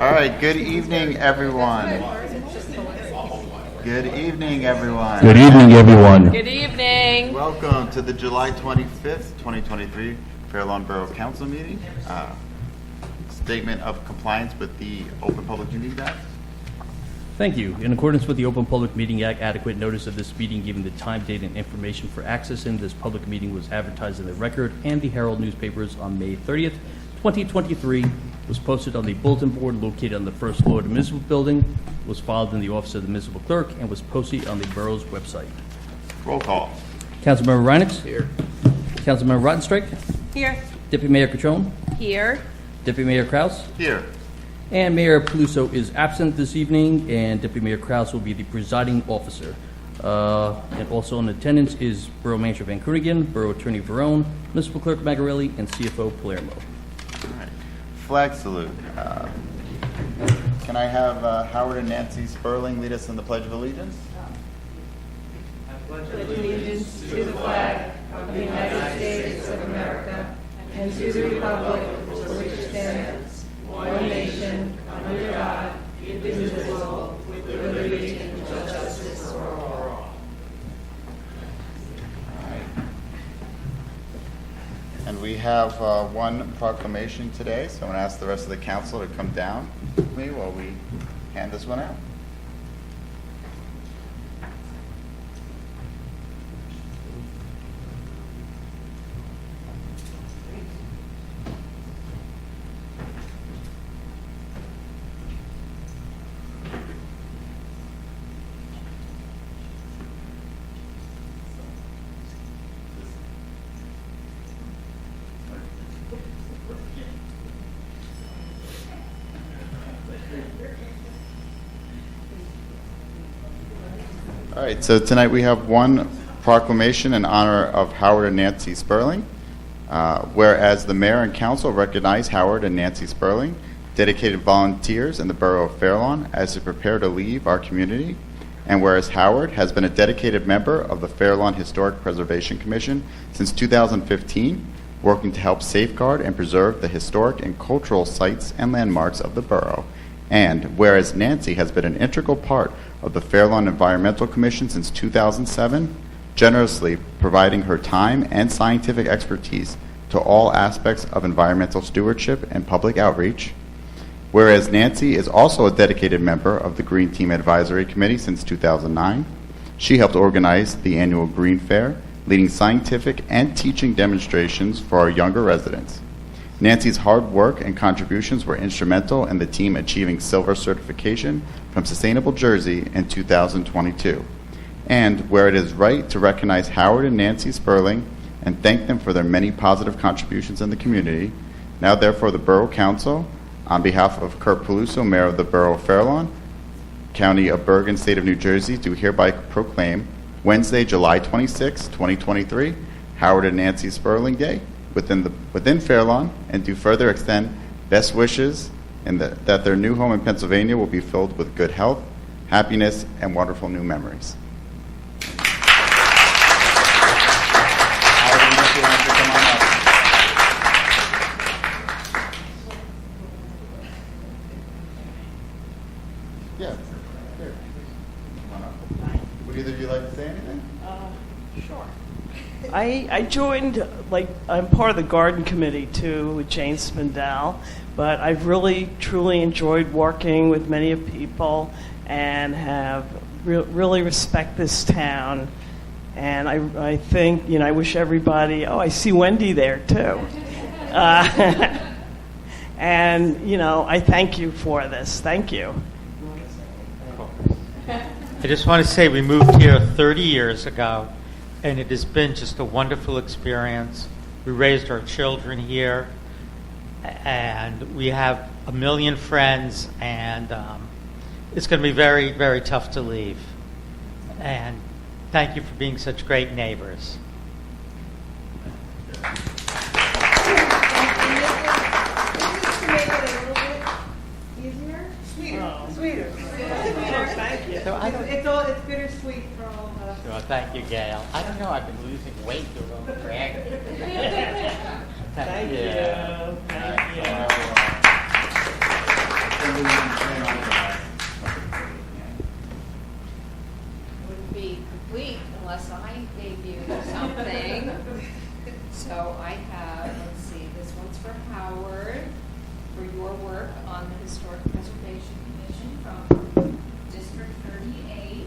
All right, good evening, everyone. Good evening, everyone. Good evening, everyone. Good evening. Welcome to the July 25th, 2023 Fair Lawn Borough Council meeting. Statement of compliance with the Open Public Meetings Act. Thank you. In accordance with the Open Public Meeting Act, adequate notice of this meeting, given the time, date, and information for accessing this public meeting was advertised in the Record and the Herald newspapers on May 30th, 2023, was posted on the bulletin board located on the first floor of the municipal building, was filed in the office of the municipal clerk, and was posted on the borough's website. Roll call. Councilmember Reinix? Here. Councilmember Rottenstrike? Here. Deputy Mayor Catrone? Here. Deputy Mayor Kraus? Here. And Mayor Peluso is absent this evening, and Deputy Mayor Kraus will be the presiding officer. And also in attendance is Borough Manager Van Koonigan, Borough Attorney Verone, Municipal Clerk Magarelli, and CFO Palermo. All right. Flag salute. Can I have Howard and Nancy Sperling lead us in the Pledge of Allegiance? I pledge allegiance to the flag of the United States of America and to the republic for which it stands, one nation, under God, indivisible, with liberty and justice for all. And we have one proclamation today, so I'm going to ask the rest of the council to come down with me while we hand this one out. All right, so tonight we have one proclamation in honor of Howard and Nancy Sperling. Whereas the mayor and council recognize Howard and Nancy Sperling, dedicated volunteers in the borough of Fair Lawn, as they prepare to leave our community. And whereas Howard has been a dedicated member of the Fair Lawn Historic Preservation Commission since 2015, working to help safeguard and preserve the historic and cultural sites and landmarks of the borough. And whereas Nancy has been an integral part of the Fair Lawn Environmental Commission since 2007, generously providing her time and scientific expertise to all aspects of environmental stewardship and public outreach. Whereas Nancy is also a dedicated member of the Green Team Advisory Committee since 2009, she helped organize the annual Green Fair, leading scientific and teaching demonstrations for our younger residents. Nancy's hard work and contributions were instrumental in the team achieving silver certification from Sustainable Jersey in 2022. And where it is right to recognize Howard and Nancy Sperling and thank them for their many positive contributions in the community, now therefore the Borough Council, on behalf of Kurt Peluso, Mayor of the Borough of Fair Lawn, County of Bergen, State of New Jersey, do hereby proclaim Wednesday, July 26, 2023, Howard and Nancy Sperling Day within Fair Lawn, and do further extend best wishes and that their new home in Pennsylvania will be filled with good health, happiness, and wonderful new memories. Howard and Nancy, why don't you come on up? Yeah, here. Come on up. Would either of you like to say anything? Sure. I joined, I'm part of the garden committee too with Jane Spindell, but I've really, truly enjoyed working with many of people and have really respect this town. And I think, I wish everybody, I see Wendy there too. And, I thank you for this. Thank you. I just want to say we moved here 30 years ago, and it has been just a wonderful experience. We raised our children here, and we have a million friends, and it's going to be very, very tough to leave. And thank you for being such great neighbors. Sweeter. Thank you. So It's bittersweet for all of us. Well, thank you, Gail. I don't know, I've been losing weight doing drag. Thank you. Thank you. Wouldn't be complete unless I gave you something. So I have, let's see, this one's for Howard, for your work on the Historic Preservation Commission from District 38.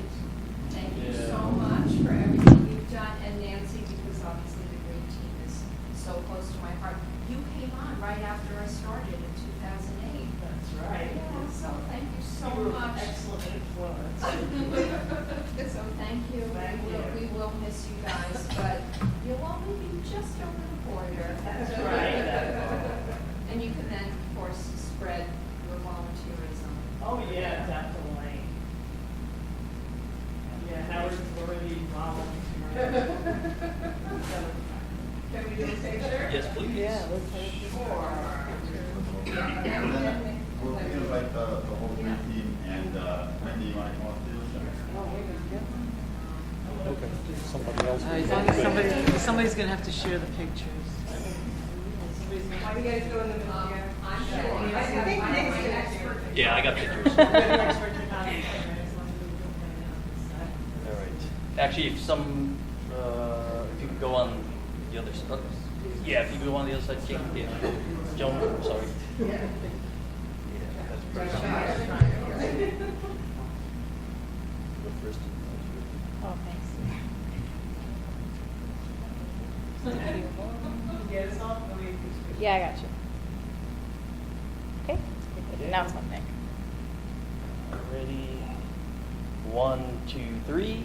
Thank you so much for everything you've done. And Nancy, because obviously the green team is so close to my heart. You came on right after I started in 2008. That's right. Yeah, so thank you so You were much. excellent influence. So thank you. We will miss you guys, but you'll only be just over the border. That's right. And you can then, of course, spread your volunteerism. Oh, yeah, definitely. Yeah, Howard's already volunteering. Can we do a picture? Yes, please. Yeah, let's take it. And then we'll invite the whole green team, and Wendy, you want to come up to the Okay. Somebody else. Somebody's going to have to share the pictures. Why do you guys go in the middle here? I'm sure. I think Nick's an expert. Yeah, I got pictures. All All right. Actually, if some, if you could go on the other side. Yeah, if you could go on the other side, Jake, yeah. Joan, sorry. Yeah, that's pretty. Go first. Oh, thanks. Get us off. Yeah, I got you. Okay. Now it's one thing. Ready? 1, 2, 3.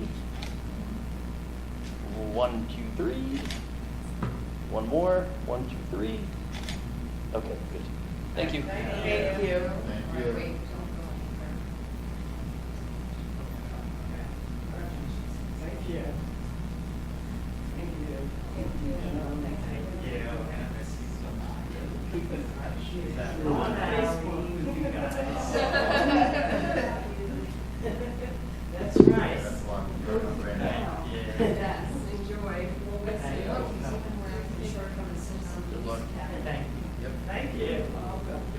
1, 2, 3. One more. 1, 2, 3. Okay, good. Thank you. Thank you. Thank you. Wait. Thank you. Thank you. Thank you. Keep in touch. On Facebook with you guys. That's right. That's one. Yes, enjoy. Let's see. Oh, he's even wearing the short coat and some. Good luck. Thank you. Yep. Thank you.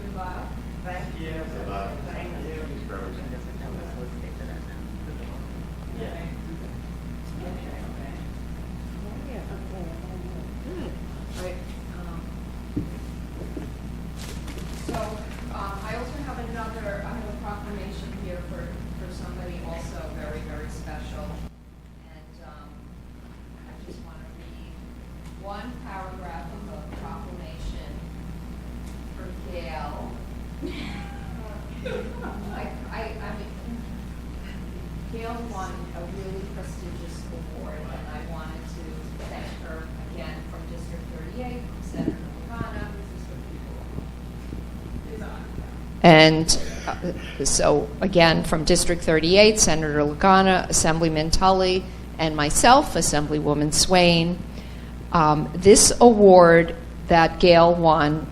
Goodbye. Thank you. Bye. Thank you. Yeah. Right. So, I also have I have a proclamation here for somebody also very, very special. And I just want to read one paragraph of the proclamation for Gail. I mean, Gail won a really prestigious award, and I wanted to thank her again from District 38, from Senator Lugana. This is what people is on. And so, again, from District 38, Senator Lugana, Assemblyman Tully, and myself, Assemblywoman Swain. This award that Gail won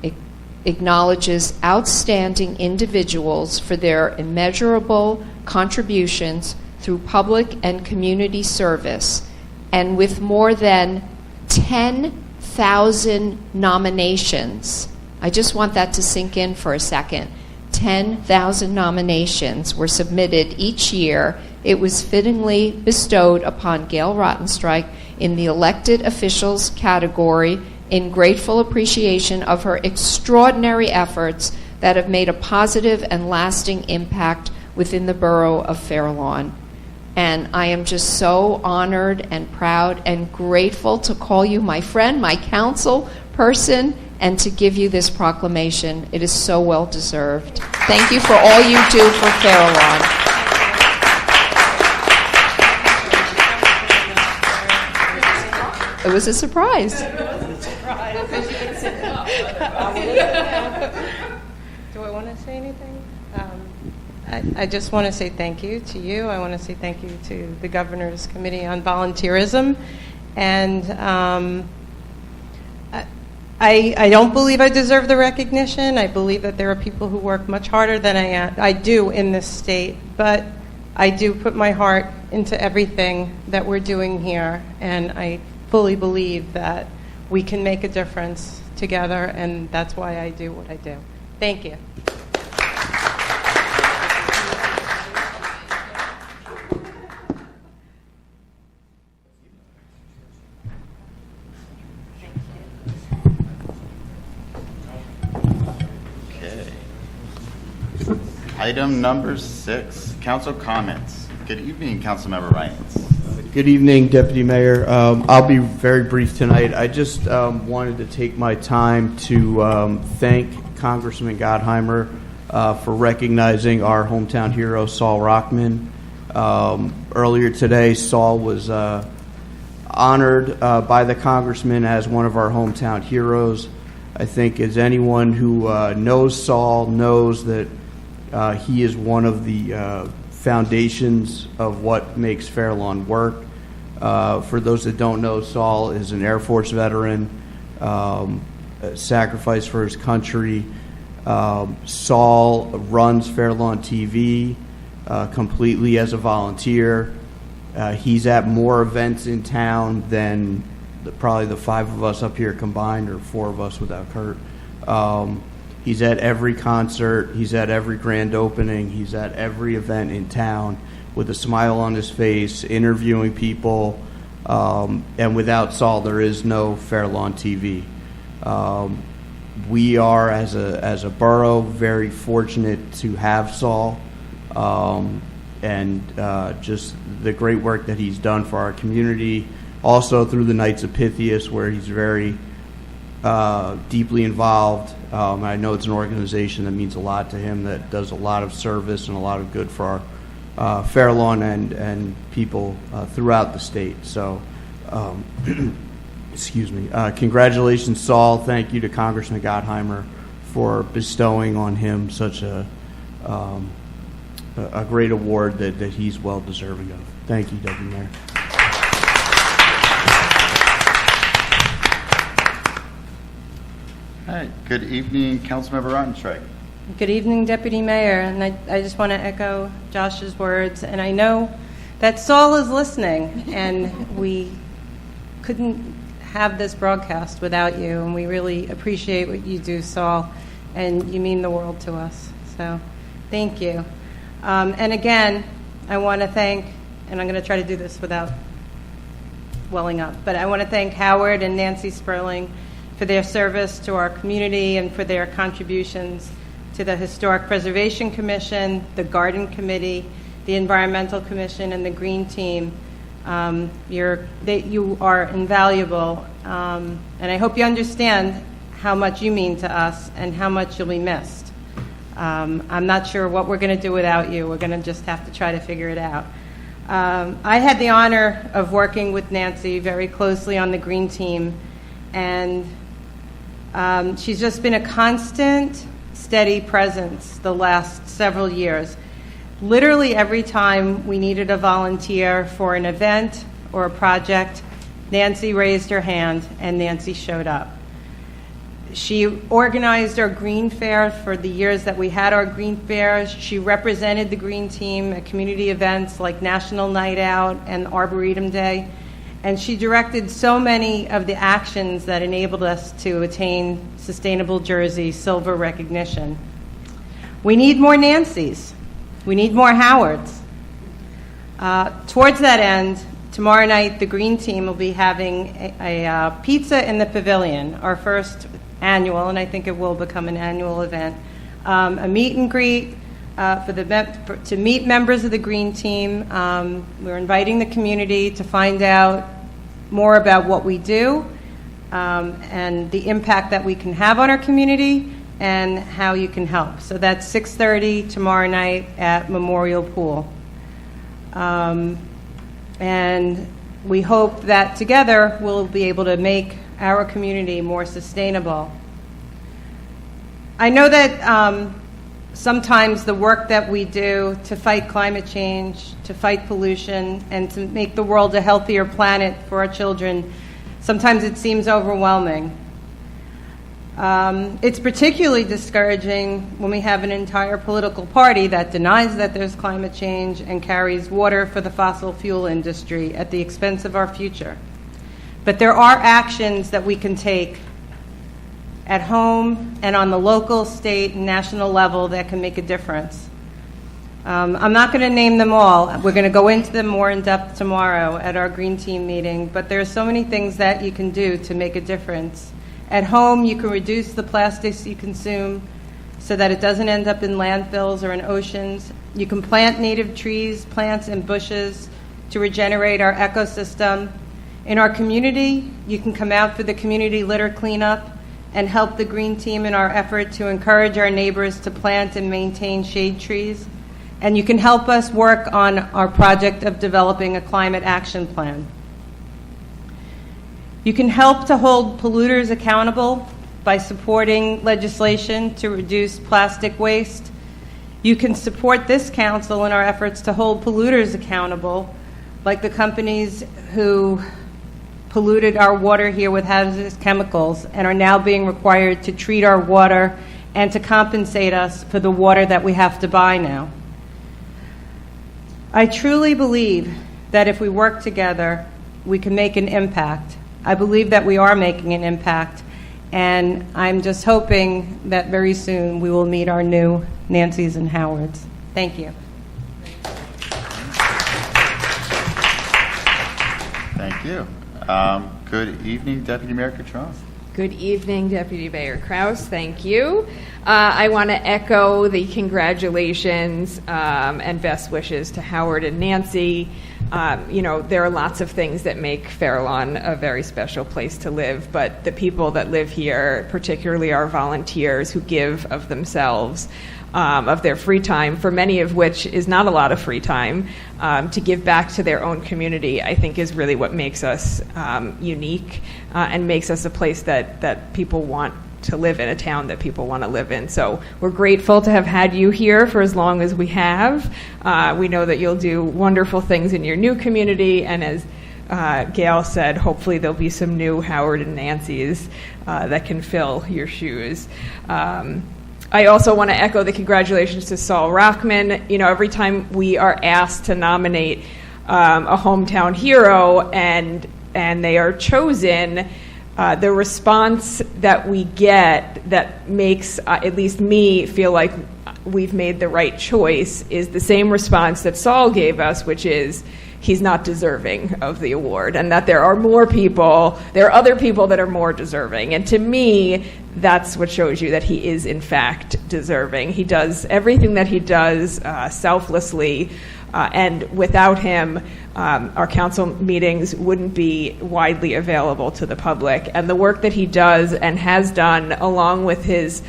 acknowledges outstanding individuals for their immeasurable contributions through public and community service, and with more than 10,000 nominations. I just want that to sink in for a second. 10,000 nominations were submitted each year. It was fittingly bestowed upon Gail Rottenstreich in the elected officials category in grateful appreciation of her extraordinary efforts that have made a positive and lasting impact within the borough of Fair Lawn. And I am just so honored and proud and grateful to call you my friend, my council person, and to give you this proclamation. It is so well deserved. Thank you for all you do for Fair Lawn. It was a surprise. Do I want to say anything? I just want to say thank you to you. I want to say thank you to the Governor's Committee on Volunteerism. And I don't believe I deserve the recognition. I believe that there are people who work much harder than I do in this state. But I do put my heart into everything that we're doing here. And I fully believe that we can make a difference together. And that's why I do what I do. Thank you. Item number 6, council comments. Good evening, Councilmember Ryans. Good evening, Deputy Mayor. I'll be very brief tonight. I just wanted to take my time to thank Congressman Gottheimer for recognizing our hometown hero, Saul Rockman. Earlier today, Saul was honored by the congressman as one of our hometown heroes. I think as anyone who knows Saul knows that he is one of the foundations of what makes Fair Lawn work. For those that don't know, Saul is an Air Force veteran, sacrificed for his country. Saul runs Fair Lawn TV completely as a volunteer. He's at more events in town than probably the 5 of us up here combined, or 4 of us without Kurt. He's at every concert. He's at every grand opening. He's at every event in town with a smile on his face, interviewing people. And without Saul, there is no Fair Lawn TV. We are, as a borough, very fortunate to have Saul. And just the great work that he's done for our community. Also through the Knights of Pythias, where he's very deeply involved. I know it's an organization that means a lot to him, that does a lot of service and a lot of good for our Fair Lawn and people throughout the state. So, excuse me. Congratulations, Saul. Thank you to Congressman Gottheimer for bestowing on him such a great award that he's well deserving of. Thank you, Deputy Mayor. All right, good evening, Councilmember Rottenstreich. Good evening, Deputy Mayor, and I just want to echo Josh's words, and I know that Saul is listening, and we couldn't have this broadcast without you, and we really appreciate what you do, Saul, and you mean the world to us, so thank you. And again, I want to thank, and I'm going to try to do this without welling up, but I want to thank Howard and Nancy Sperling for their service to our community and for their contributions to the Historic Preservation Commission, the Garden Committee, the Environmental Commission, and the Green Team. You are invaluable, and I hope you understand how much you mean to us and how much you'll be missed. I'm not sure what we're going to do without you. We're going to just have to try to figure it out. I had the honor of working with Nancy very closely on the Green Team, and she's just been a constant, steady presence the last several years. Literally every time we needed a volunteer for an event or a project, Nancy raised her hand and Nancy showed up. She organized our Green Fair for the years that we had our Green Fairs. She represented the Green Team at community events like National Night Out and Arboretum Day. And she directed so many of the actions that enabled us to attain Sustainable Jersey Silver recognition. We need more Nancys. We need more Howards. Towards that end, tomorrow night the Green Team will be having a pizza in the pavilion, our first annual, and I think it will become an annual event, a meet and greet to meet members of the Green Team. We're inviting the community to find out more about what we do and the impact that we can have on our community and how you can help. So that's 6:30 tomorrow night at Memorial Pool. And we hope that together we'll be able to make our community more sustainable. I know that sometimes the work that we do to fight climate change, to fight pollution, and to make the world a healthier planet for our children, sometimes it seems overwhelming. It's particularly discouraging when we have an entire political party that denies that there's climate change and carries water for the fossil fuel industry at the expense of our future. But there are actions that we can take at home and on the local, state, and national level that can make a difference. I'm not going to name them all. We're going to go into them more in depth tomorrow at our Green Team meeting, but there are so many things that you can do to make a difference. At home, you can reduce the plastics you consume, so that it doesn't end up in landfills or in oceans. You can plant native trees, plants, and bushes to regenerate our ecosystem. In our community, you can come out for the community litter cleanup and help the green team in our effort to encourage our neighbors to plant and maintain shade trees. And you can help us work on our project of developing a climate action plan. You can help to hold polluters accountable by supporting legislation to reduce plastic waste. You can support this council in our efforts to hold polluters accountable, like the companies who polluted our water here with hazardous chemicals and are now being required to treat our water and to compensate us for the water that we have to buy now. I truly believe that if we work together, we can make an impact. I believe that we are making an impact, and I'm just hoping that very soon we will meet our new Nancys and Howards. Thank you. Thank you. Good evening, Deputy Mayor Catron. Good evening, Deputy Mayor Kraus. Thank you. I want to echo the congratulations and best wishes to Howard and Nancy. There are lots of things that make Fairlawn a very special place to live, but the people that live here, particularly our volunteers who give of themselves, of their free time, for many of which is not a lot of free time, to give back to their own community, I think is really what makes us unique and makes us a place that people want to live in, a town that people want to live in. So we're grateful to have had you here for as long as we have. We know that you'll do wonderful things in your new community, and as Gail said, hopefully there'll be some new Howard and Nancy's that can fill your shoes. I also want to echo the congratulations to Saul Rockman. Every time we are asked to nominate a hometown hero and they are chosen, the response that we get that makes at least me feel like we've made the right choice is the same response that Saul gave us, which is he's not deserving of the award, and that there are other people that are more deserving. And to me, that's what shows you that he is in fact deserving. He does everything that he does selflessly, and without him, our council meetings wouldn't be widely available to the public. And the work that he does and has done, along with his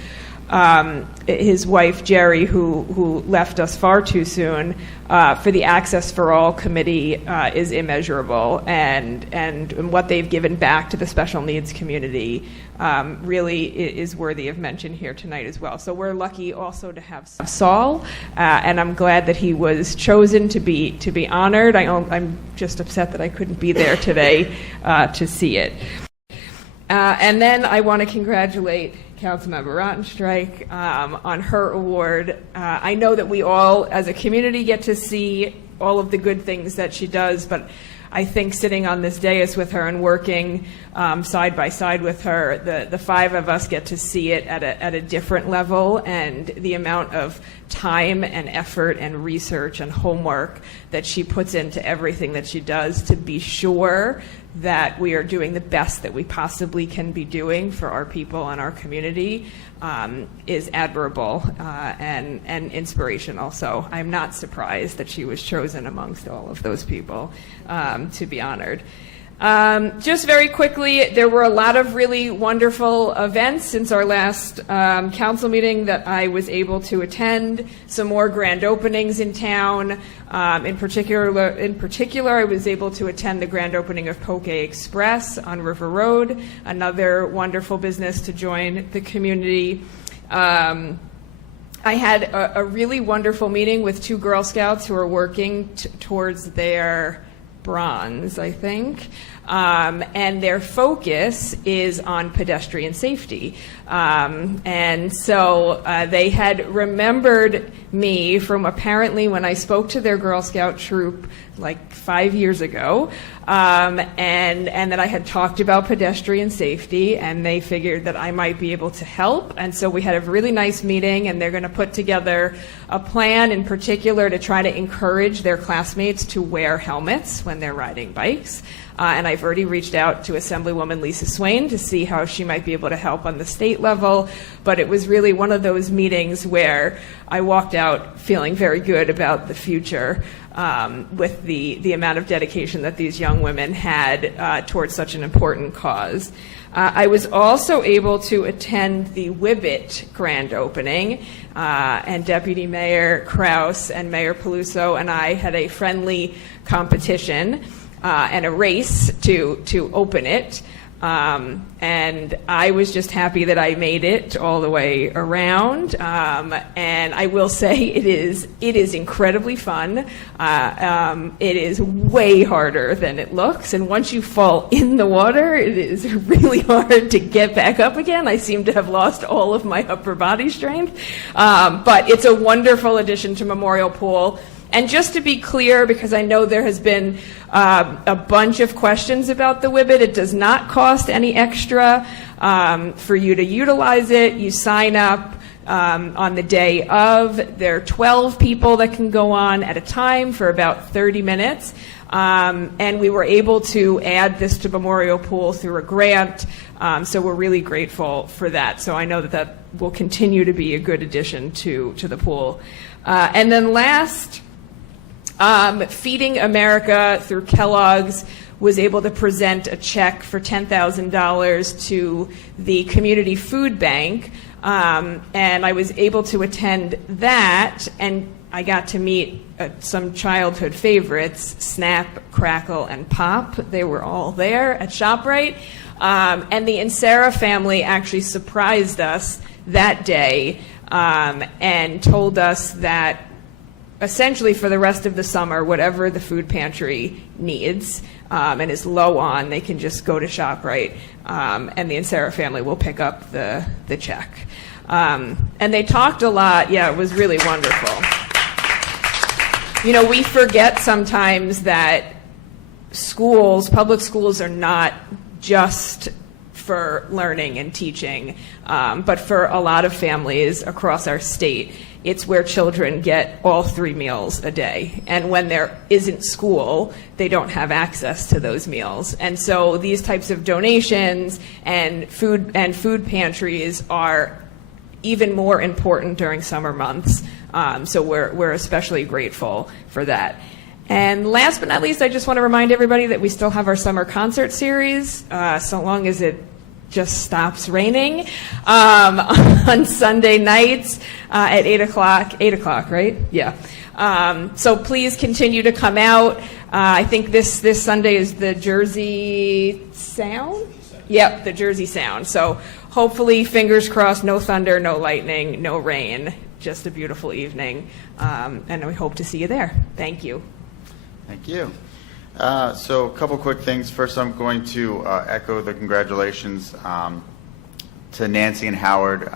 wife Jerry, who left us far too soon, for the Access for All committee is immeasurable, and what they've given back to the special needs community really is worthy of mention here tonight as well. So we're lucky also to have Saul, and I'm glad that he was chosen to be honored. I'm just upset that I couldn't be there today to see it. And then I want to congratulate Councilmember Rottenstreich on her award. I know that we all, as a community, get to see all of the good things that she does, but I think sitting on this dais with her and working side by side with her, the five of us get to see it at a different level, and the amount of time and effort and research and homework that she puts into everything that she does to be sure that we are doing the best that we possibly can be doing for our people and our community is admirable and inspirational. So I'm not surprised that she was chosen amongst all of those people to be honored. Just very quickly, there were a lot of really wonderful events since our last council meeting that I was able to attend. Some more grand openings in town. In particular, I was able to attend the grand opening of Poke Express on River Road, another wonderful business to join the community. I had a really wonderful meeting with two Girl Scouts who are working towards their bronze, I think, and their focus is on pedestrian safety. And so they had remembered me from apparently when I spoke to their Girl Scout troop like 5 years ago, and that I had talked about pedestrian safety, and they figured that I might be able to help. And so we had a really nice meeting, and they're going to put together a plan in particular to try to encourage their classmates to wear helmets when they're riding bikes. And I've already reached out to Assemblywoman Lisa Swain to see how she might be able to help on the state level. But it was really one of those meetings where I walked out feeling very good about the future with the amount of dedication that these young women had towards such an important cause. I was also able to attend the Whibbit grand opening, and Deputy Mayor Kraus and Mayor Peluso and I had a friendly competition and a race to open it. And I was just happy that I made it all the way around. And I will say it is incredibly fun. It is way harder than it looks. And once you fall in the water, it is really hard to get back up again. I seem to have lost all of my upper body strength. But it's a wonderful addition to Memorial Pool. And just to be clear, because I know there has been a bunch of questions about the Whibbit, it does not cost any extra for you to utilize it. You sign up on the day of. There are 12 people that can go on at a time for about 30 minutes. And we were able to add this to Memorial Pool through a grant, so we're really grateful for that. So I know that will continue to be a good addition to the pool. And then last, Feeding America through Kellogg's was able to present a check for $10,000 to the Community Food Bank, and I was able to attend that, and I got to meet some childhood favorites, Snap, Crackle, and Pop. They were all there at ShopRite, and the Insera family actually surprised us that day and told us that essentially for the rest of the summer, whatever the food pantry needs and is low on, they can just go to ShopRite, and the Insera family will pick up the check. And they talked a lot. Yeah, it was really wonderful. You know, we forget sometimes that public schools are not just for learning and teaching, but for a lot of families across our state, it's where children get all 3 meals a day. And when there isn't school, they don't have access to those meals. And so these types of donations and food pantries are even more important during summer months. So we're especially grateful for that. And last but not least, I just want to remind everybody that we still have our summer concert series, so long as it just stops raining, on Sunday nights at 8 o'clock. 8 o'clock, right? Yeah. So please continue to come out. I think this Sunday is the Jersey Sound? Yep, the Jersey Sound. So hopefully, fingers crossed, no thunder, no lightning, no rain, just a beautiful evening. And we hope to see you there. Thank you. Thank you. So a couple quick things. First, I'm going to echo the congratulations to Nancy and Howard.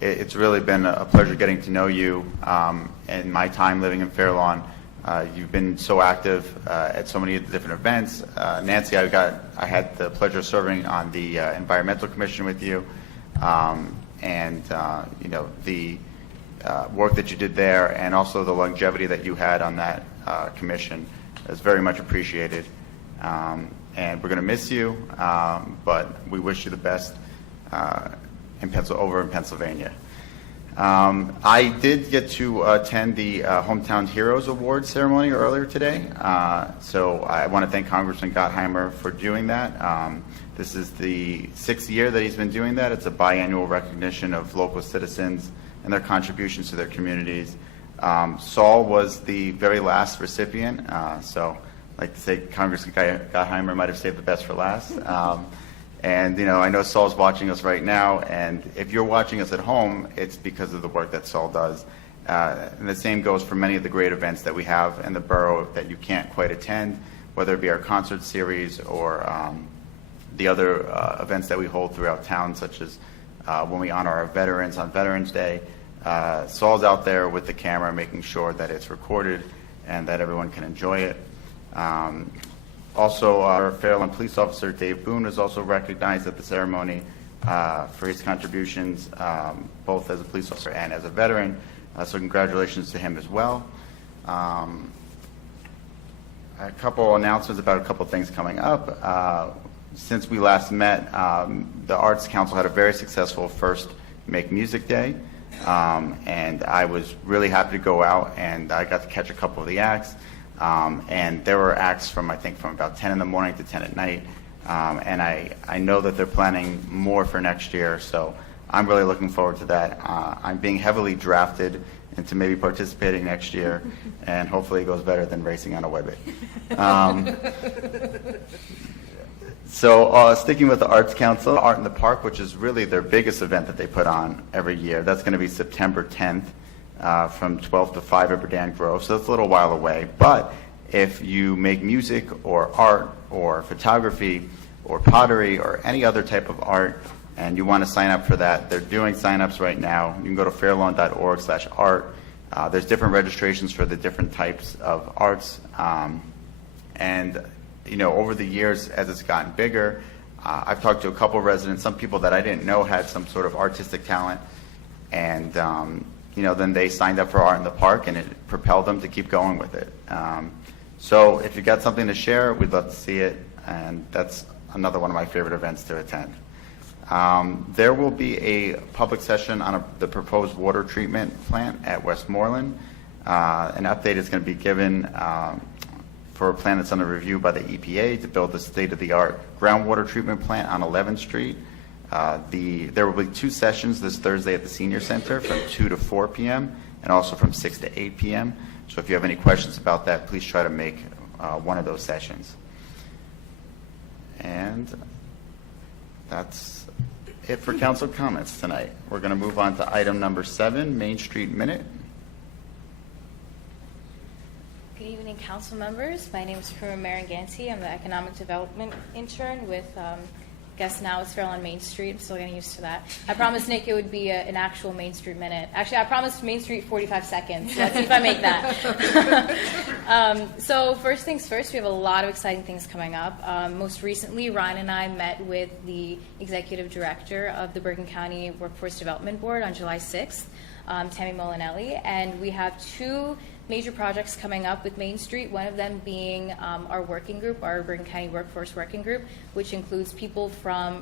It's really been a pleasure getting to know you in my time living in Fair Lawn. You've been so active at so many different events. Nancy, I had the pleasure of serving on the Environmental Commission with you, and you know, the work that you did there, and also the longevity that you had on that commission is very much appreciated. And we're going to miss you, but we wish you the best over in Pennsylvania. I did get to attend the Hometown Heroes Award ceremony earlier today, so I want to thank Congressman Gottheimer for doing that. This is the 6th year that he's been doing that. It's a biannual recognition of local citizens and their contributions to their communities. Saul was the very last recipient, so I'd like to say Congressman Gottheimer might have saved the best for last. And, you know, I know Saul's watching us right now, and if you're watching us at home, it's because of the work that Saul does. And the same goes for many of the great events that we have in the borough that you can't quite attend, whether it be our concert series or the other events that we hold throughout town, such as when we honor our veterans on Veterans Day. Saul's out there with the camera making sure that it's recorded and that everyone can enjoy it. Also, our Fairlawn police officer, Dave Boone, is also recognized at the ceremony for his contributions, both as a police officer and as a veteran. So congratulations to him as well. A couple announcements about a couple things coming up. Since we last met, the Arts Council had a very successful first Make Music Day, and I was really happy to go out, and I got to catch a couple of the acts. And there were acts from, I think, from about 10 in the morning to 10 at night. And I know that they're planning more for next year, so I'm really looking forward to that. I'm being heavily drafted into maybe participating next year, and hopefully it goes better than racing on a Webbit. So sticking with the Arts Council, Art in the Park, which is really their biggest event that they put on every year. That's going to be September 10th from 12 to 5 at Berdan Grove, so that's a little while away. But if you make music or art or photography or pottery or any other type of art and you want to sign up for that, they're doing sign-ups right now. You can go to fairlawn.org/art. There's different registrations for the different types of arts. And, you know, over the years, as it's gotten bigger, I've talked to a couple of residents, some people that I didn't know had some sort of artistic talent, and, you know, then they signed up for Art in the Park, and it propelled them to keep going with it. So if you got something to share, we'd love to see it, and that's another one of my favorite events to attend. There will be a public session on the proposed water treatment plant at Westmoreland. An update is going to be given for a plan that's under review by the EPA to build the state-of-the-art groundwater treatment plant on 11th Street. There will be 2 sessions this Thursday at the Senior Center from 2 to 4 p.m. and also from 6 to 8 p.m. So if you have any questions about that, please try to make one of those sessions. And that's it for council comments tonight. We're going to move on to item number 7, Main Street Minute. Good evening, council members. My name is Prima Maranganti. I'm the Economic Development Intern with, guess now it's Fairlawn Main Street. I'm still getting used to that. I promised Nick it would be an actual Main Street Minute. Actually, I promised Main Street 45 seconds. Let's see if I make that. So first things first, we have a lot of exciting things coming up. Most recently, Ryan and I met with the Executive Director of the Bergen County Workforce Development Board on July 6th, Tammy Molinelli, and we have 2 major projects coming up with Main Street, one of them being our working group, our Bergen County Workforce Working Group, which includes people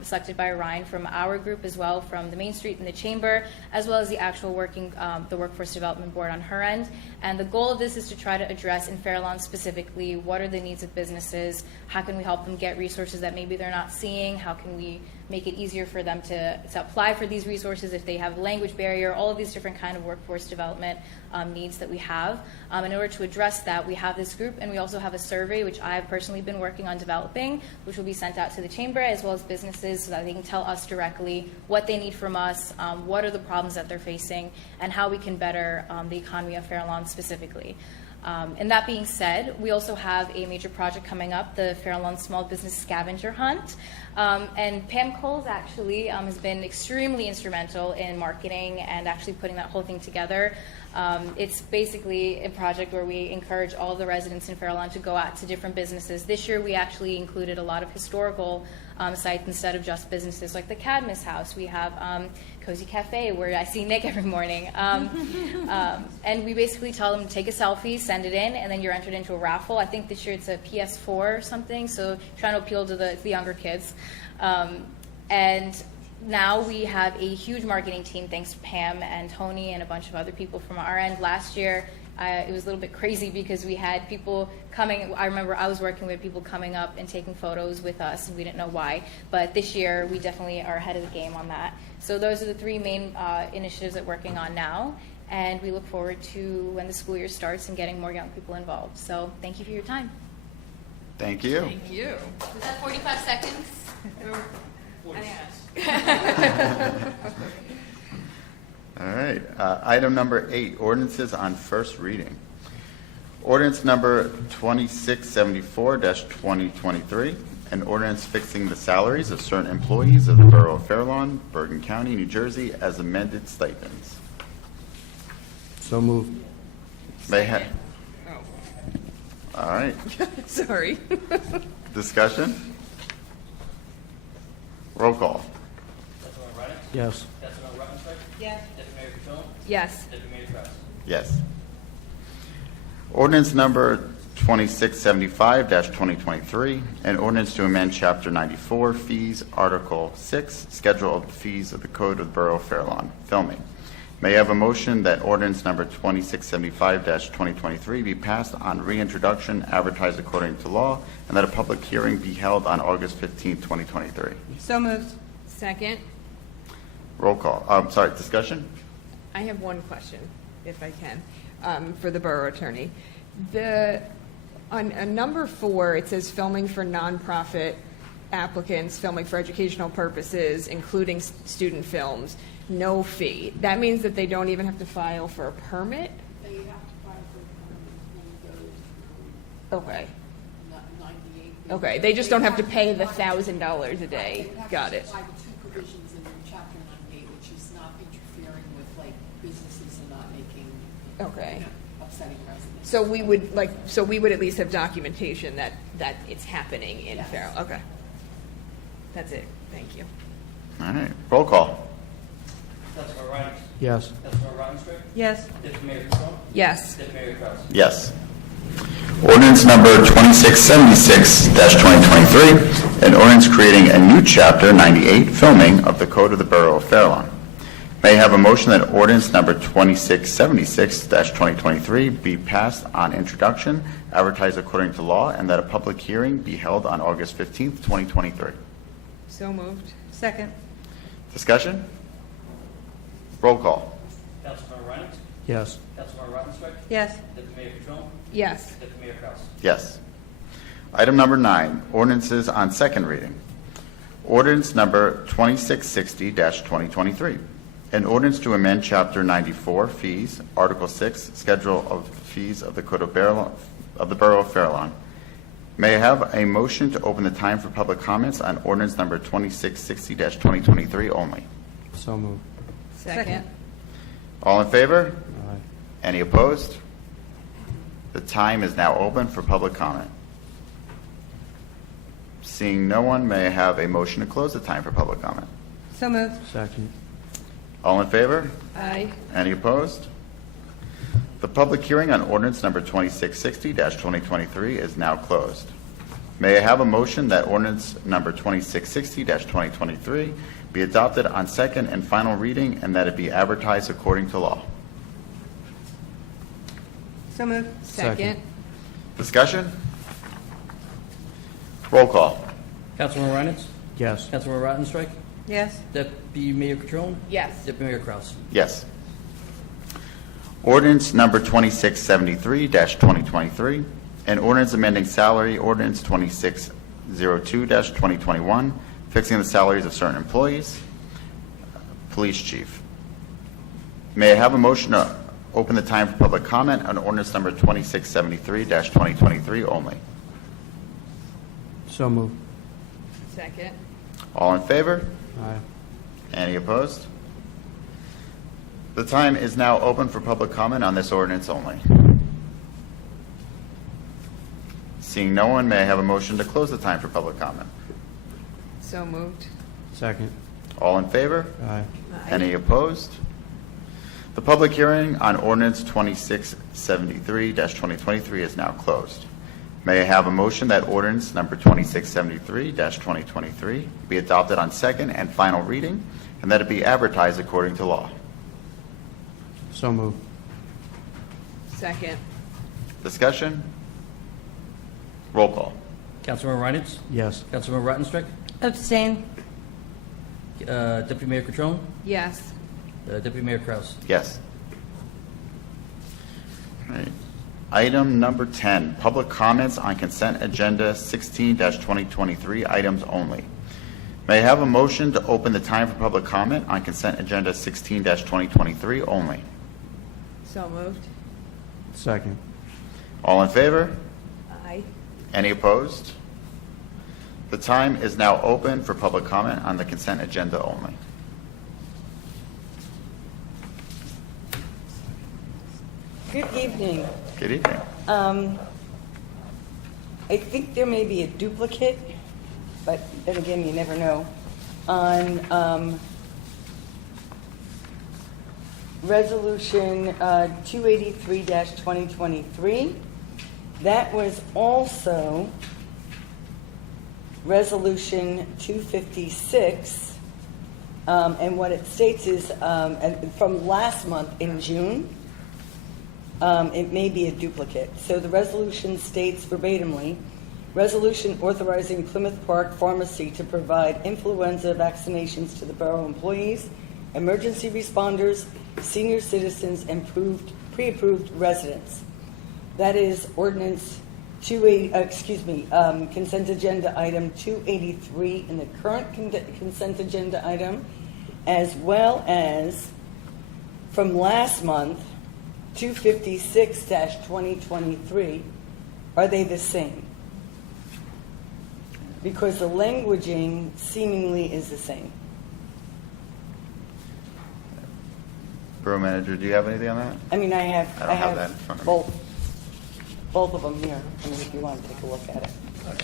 selected by Ryan from our group as well, from the Main Street and the Chamber, as well as the actual the Workforce Development Board on her end. And the goal of this is to try to address in Fairlawn specifically, what are the needs of businesses, how can we help them get resources that maybe they're not seeing, how can we make it easier for them to apply for these resources if they have a language barrier, all of these different kind of workforce development needs that we have. In order to address that, we have this group, and we also have a survey, which I've personally been working on developing, which will be sent out to the Chamber as well as businesses so that they can tell us directly what they need from us, what are the problems that they're facing, and how we can better the economy of Fairlawn specifically. And that being said, we also have a major project coming up, the Fairlawn Small Business Scavenger Hunt. And Pam Coles actually has been extremely instrumental in marketing and actually putting that whole thing together. It's basically a project where we encourage all of the residents in Fairlawn to go out to different businesses. This year we actually included a lot of historical sites instead of just businesses like the Cadmus House. We have Cozy Cafe, where I see Nick every morning. And we basically tell them to take a selfie, send it in, and then you're entered into a raffle. I think this year it's a PS4 or something, so trying to appeal to the younger kids. And now we have a huge marketing team, thanks to Pam and Tony and a bunch of other people from our end. Last year, it was a little bit crazy because we had people coming. I remember I was working with people coming up and taking photos with us, and we didn't know why. But this year, we definitely are ahead of the game on that. So those are the 3 main initiatives that we're working on now. And we look forward to when the school year starts and getting more young people involved. So thank you for your time. Thank you. Thank you. Was that 45 seconds? All right. Item number 8, ordinances on first reading. Ordinance number 2674-2023, an ordinance fixing the salaries of certain employees of the Borough of Fairlawn, Bergen County, New Jersey, as amended stipends. So moved. May I have? All right. Sorry. Discussion? Roll call. Councilmember Reinick. Yes. Councilmember Ruttenberg. Yes. Deputy Mayor Patron. Yes. Deputy Mayor Kraus. Yes. Ordinance number 2675-2023, an ordinance to amend Chapter 94, Fees, Article 6, Schedule of Fees of the Code of the Borough of Fairlawn, filming. May I have a motion that ordinance number 2675-2023 be passed on reintroduction, advertised according to law, and that a public hearing be held on August 15, 2023? So moved. Second. Roll call. Discussion? I have one question, if I can, for the borough attorney. On number 4, it says filming for nonprofit applicants, filming for educational purposes, including student films, no fee. That means that they don't even have to file for a permit? They have to file for a permit when you go Okay. to 98. Okay, they just don't have to pay the $1,000 a day. They would have Got to it. apply the two provisions in Chapter 98, which is not interfering with like businesses and not making, Okay. upsetting residents. So we would at least have documentation that it's happening in Yes. Farrell. Okay. That's it. Thank you. All right. Roll call. Councilmember Reinick. Yes. Councilmember Ruttenberg. Yes. Deputy Mayor Patron. Yes. Deputy Mayor Kraus. Yes. Ordinance number 2676-2023, an ordinance creating a new Chapter 98, filming of the Code of the Borough of Fairlawn. May I have a motion that ordinance number 2676-2023 be passed on introduction, advertised according to law, and that a public hearing be held on August 15th, 2023? So moved. Second. Discussion? Roll call. Councilmember Reinick. Yes. Councilmember Ruttenberg. Yes. Deputy Mayor Patron. Yes. Deputy Mayor Kraus. Yes. Item number 9, ordinances on second reading. Ordinance number 2660-2023, an ordinance to amend Chapter 94, Fees, Article 6, Schedule of Fees of the Code of the Borough of Fairlawn. May I have a motion to open the time for public comments on ordinance number 2660-2023 only? So moved. Second. All in favor? Aye. Any opposed? The time is now open for public comment. Seeing no one, may I have a motion to close the time for public comment? So moved. Second. All in favor? Aye. Any opposed? The public hearing on ordinance number 2660-2023 is now closed. May I have a motion that ordinance number 2660-2023 be adopted on second and final reading and that it be advertised according to law? So moved. Second. Discussion? Roll call. Councilmember Reinick. Yes. Councilmember Ruttenberg. Yes. Deputy Mayor Patron. Yes. Deputy Mayor Kraus. Yes. Ordinance number 2673-2023, an ordinance amending salary ordinance 2602-2021, fixing the salaries of certain employees. Police chief. May I have a motion to open the time for public comment on ordinance number 2673-2023 only? So moved. Second. All in favor? Aye. Any opposed? The time is now open for public comment on this ordinance only. Seeing no one, may I have a motion to close the time for public comment? So moved. Second. All in favor? Aye. Any opposed? The public hearing on ordinance 2673-2023 is now closed. May I have a motion that ordinance number 2673-2023 be adopted on second and final reading, and that it be advertised according to law? So moved. Second. Discussion? Roll call. Councilmember Reinick. Yes. Councilmember Ruttenberg. Abstain. Deputy Mayor Patron. Yes. Deputy Mayor Kraus. Yes. All right. Item number 10, public comments on consent agenda 16-2023 items only. May I have a motion to open the time for public comment on consent agenda 16-2023 only? So moved. Second. All in favor? Aye. Any opposed? The time is now open for public comment on the consent agenda only. Good evening. Good evening. I think there may be a duplicate, but then again, you never know, on Resolution 283-2023. That was also Resolution 256, and what it states is, and from last month in June, it may be a duplicate. So the resolution states verbatimly, resolution authorizing Plymouth Park Pharmacy to provide influenza vaccinations to the borough employees, emergency responders, senior citizens, and pre-approved residents. That is ordinance consent agenda item 283 in the current consent agenda item, as well as from last month, 256-2023. Are they the same? Because the languaging seemingly is the same. Borough Manager, do you have anything on that? I mean, I don't have that in front of me. both of them here. I mean, if you want to take a look at it.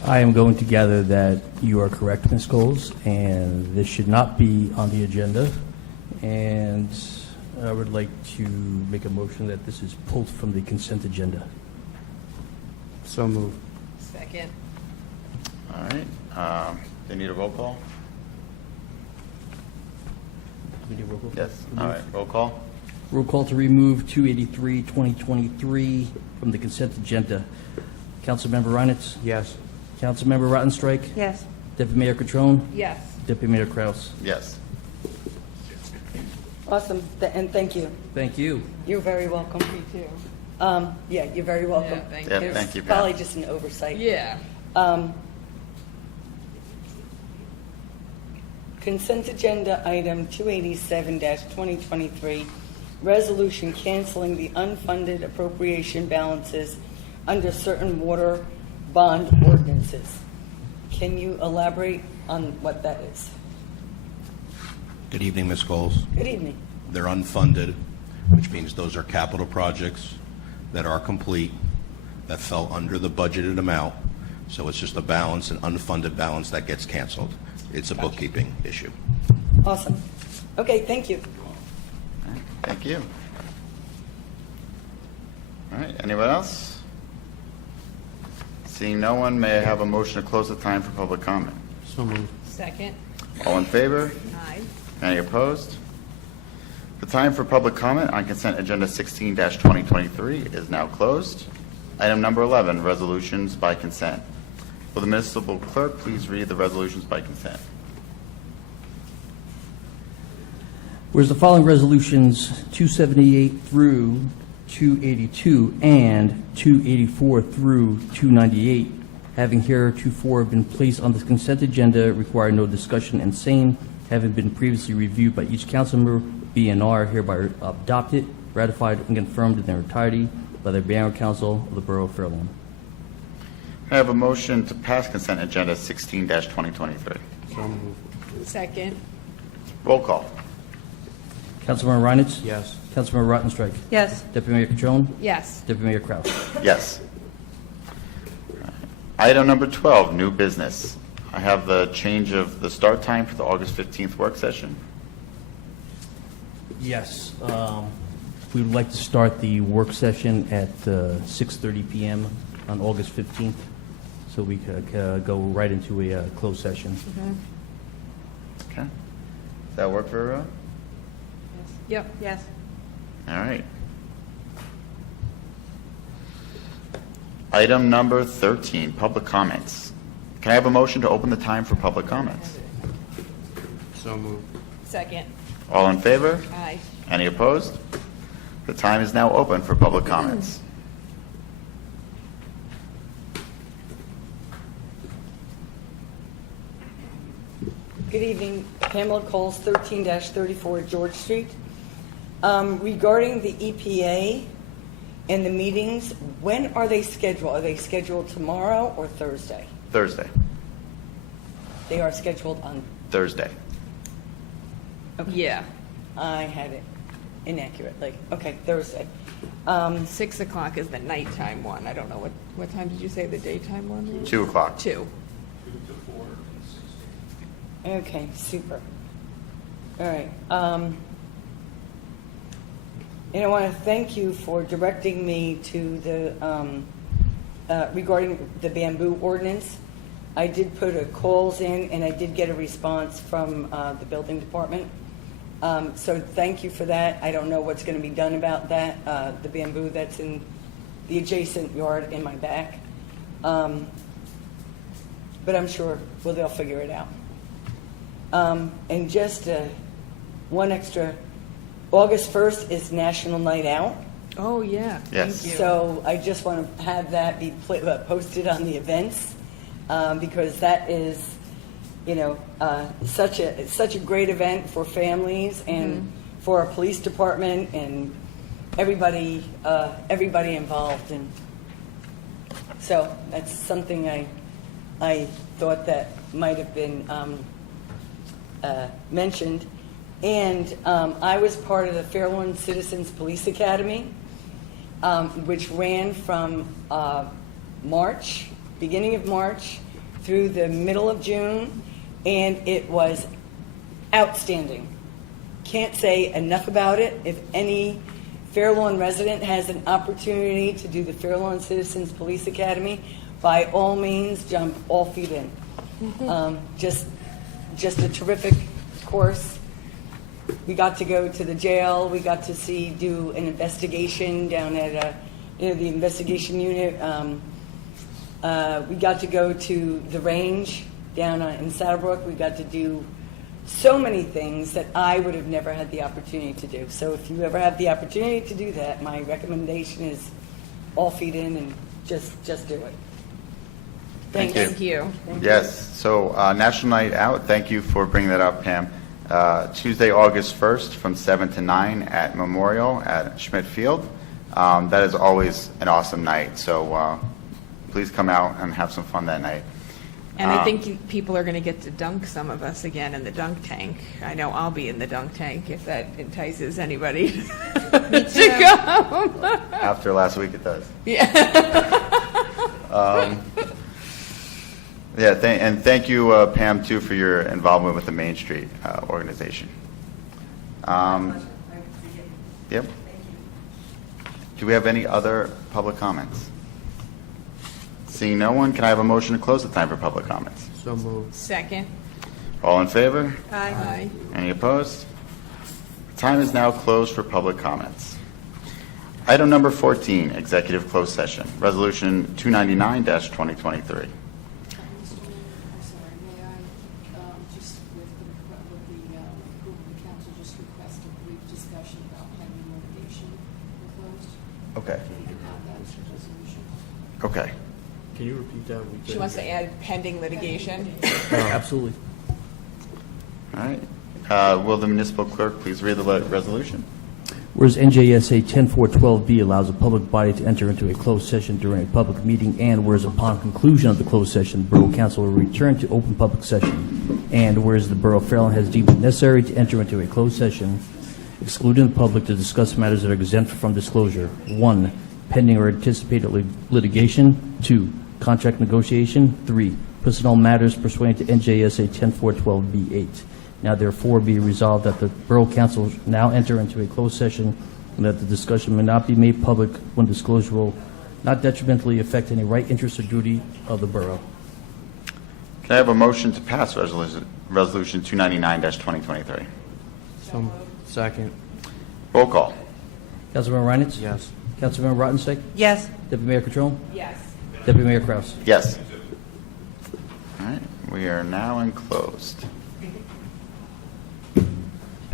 I am going to gather that you are correct, Ms. Coles, and this should not be on the agenda. And I would like to make a motion that this is pulled from the consent agenda. So moved. Second. All right. They need a roll call? We do roll call? Yes. All right. Roll call? Roll call to remove 283-2023 from the consent agenda. Councilmember Reinitz? Yes. Councilmember Rottenstrike? Yes. Deputy Mayor Catrone? Yes. Deputy Mayor Kraus? Yes. Awesome, and thank you. Thank you. You're very welcome. Me too. Yeah, you're very welcome. Yeah, thank Yeah, you. thank you, It's Pam. probably just an oversight. Yeah. Consent agenda item 287-2023, resolution canceling the unfunded appropriation balances under certain water bond ordinances. Can you elaborate on what that is? Good evening, Ms. Coles. Good evening. They're unfunded, which means those are capital projects that are complete, that fell under the budgeted amount. So it's just a balance, an unfunded balance that gets canceled. It's a bookkeeping issue. Awesome. Okay, thank you. All right, thank you. All right. Anyone else? Seeing no one, may I have a motion to close the time for public comment? So moved. Second. All in favor? Aye. Any opposed? The time for public comment on consent agenda 16-2023 is now closed. Item number 11, resolutions by consent. Will the municipal clerk please read the resolutions by consent? Whereas the following resolutions, 278 through 282 and 284 through 298, having heretofore been placed on the consent agenda, require no discussion, and same, having been previously reviewed by each council member, be and are hereby adopted, ratified, and confirmed in their entirety by the Mayor and Council of the Borough of Fairlawn. I have a motion to pass consent agenda 16-2023. So moved. Second. Roll call. Councilmember Reinitz? Yes. Councilmember Rottenstrike? Yes. Deputy Mayor Catrone? Yes. Deputy Mayor Kraus? Yes. Item number 12, new business. I have the change of the start time for the August 15th work session. Yes. We would like to start the work session at 6:30 p.m. on August 15th, so we could go right into a closed session. Okay. Does that work for everyone? Yep. Yes. All right. Item number 13, public comments. Can I have a motion to open the time for public comments? So moved. Second. All in favor? Aye. Any opposed? The time is now open for public comments. Good evening, Pamela Coles, 13-34 George Street. Regarding the EPA and the meetings, when are they scheduled? Are they scheduled tomorrow or Thursday? Thursday. They are scheduled on, Thursday. Yeah. I had it inaccurate, like, okay, Thursday. 6 o'clock is the nighttime one. I don't know what time did you say the daytime one was? 2 o'clock. 2. Okay, super. All right. And I want to thank you for directing me to the, regarding the bamboo ordinance. I did put a calls in, and I did get a response from the building department. So thank you for that. I don't know what's going to be done about that, the bamboo that's in the adjacent yard in my back. But I'm sure they'll figure it out. And just one extra, August 1st is National Night Out. Oh, yeah. Yes. Thank you. So I just want to have that be posted on the events, because that is, such a great event for families and for our police department and everybody involved. And so that's something I thought that might have been mentioned. And I was part of the Fairlawn Citizens Police Academy, which ran from beginning of March through the middle of June, and it was outstanding. Can't say enough about it. If any Fairlawn resident has an opportunity to do the Fairlawn Citizens Police Academy, by all means, jump all feet in. Just a terrific course. We got to go to the jail. We got to do an investigation down at the investigation unit. We got to go to the range down in Saddlebrook. We got to do so many things that I would have never had the opportunity to do. So if you ever have the opportunity to do that, my recommendation is all feet in and just do it. Thank Thank you. Yes, so National Night Out, thank you for bringing that up, Pam. Tuesday, August 1st from 7 to 9 at Memorial at Schmidt Field. That is always an awesome night, so please come out and have some fun that night. And I think people are going to get to dunk some of us again in the dunk tank. I know I'll be in the dunk tank if that entices anybody to come. After last week, it does. Yeah. Yeah, and thank you, Pam, too, for your involvement with the Main Street organization. Yep. Do we have any other public comments? Seeing no one, can I have a motion to close the time for public comments? So moved. Second. All in favor? Aye. Any opposed? Time is now closed for public comments. Item number 14, executive closed session, resolution 299-2023. Mr. Mayor, I'm sorry, may I, just with the approval of the council, just request a brief discussion about pending litigation closed? Okay. If we can have that as a resolution. Okay. Can you repeat that? She wants to add pending litigation. Absolutely. All right. Will the municipal clerk please read the resolution? Whereas NJSA 10412B allows a public body to enter into a closed session during a public meeting, and whereas upon conclusion of the closed session, the Borough Council will return to open public session, and whereas the Borough of Fairlawn has deemed it necessary to enter into a closed session, excluding the public to discuss matters that are exempt from disclosure. 1, pending or anticipated litigation. 2, contract negotiation. 3, personnel matters pursuant to NJSA 10412B8. Now therefore be resolved that the Borough Council now enter into a closed session and that the discussion may not be made public when disclosure will not detrimentally affect any right, interest, or duty of the borough. Can I have a motion to pass resolution 299-2023? So second. Roll call. Councilmember Reinitz? Yes. Councilmember Rottenstein? Yes. Deputy Mayor Catrone? Yes. Deputy Mayor Kraus? Yes. All right. We are now in closed.